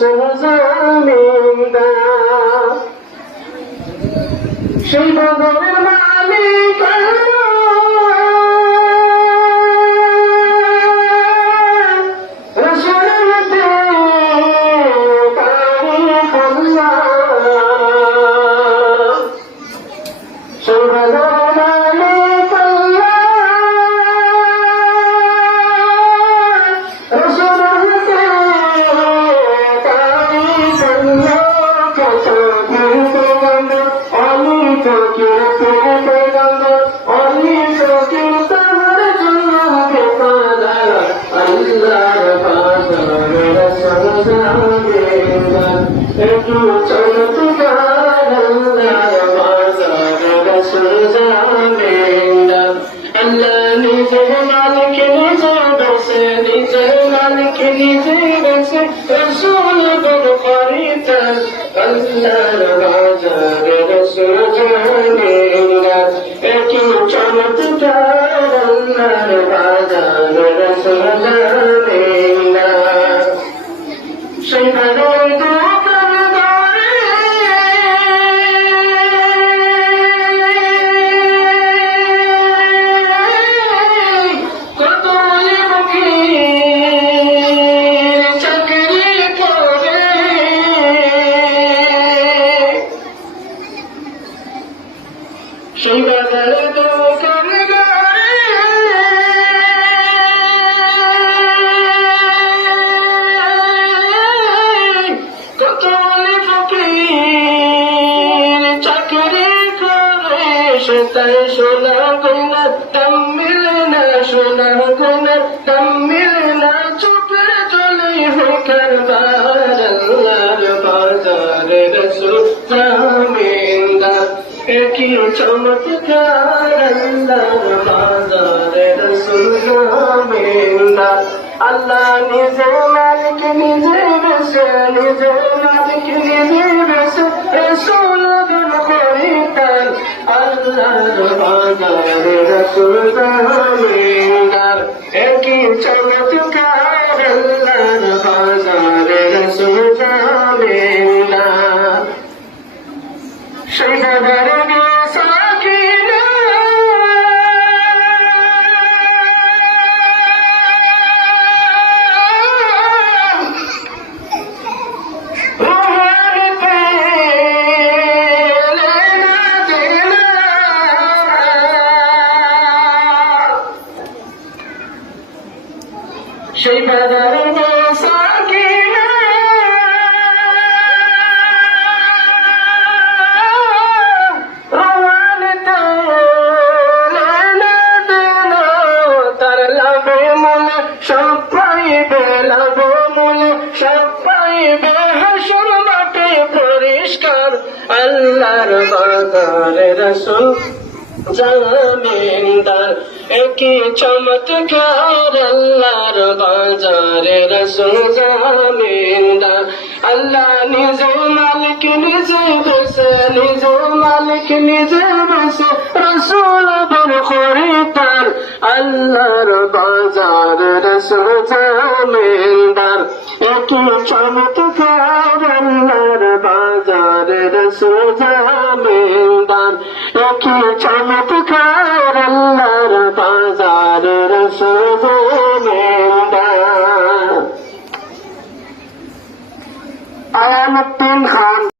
রসুল জামিনদার সেই বদরের মালিক চমৎকার আল্লাহর বাজারে রসুল জামিনদার আল্লাহ নিজে মালিক নিজে বেশে নিজে মালিক নিজে বেশে রসুল গুণ খরিদার আল্লাহর বাজারে রসুল জামিনদার একই চমৎকার আল্লাহর বাজারে রসুল জামিনদার সেই বাজারে সেই বাজারে সাকিনা রওয়ানতে লেনা দিল তার লাভে মূলে সব পাইবে লাভ মূলে সব পাইবে হাসর মাঠে পরিষ্কার আল্লাহর বাজারে রসুল জামিনদার একই চমৎকার আল্লাহর বাজারে রসুল জামিনদার আল্লাহ নিজে মালিক নিজে বসে নিজে মালিক নিজে বসে রসুল বন খরিদার আল্লাহর বাজারে রসুল জামিনদার একই চমৎকার আল্লাহর বাজারে রসুল জামিনদার একই চমৎকার আল্লাহর বাজারে রসুল জামিনদার আলামুদ্দিন খান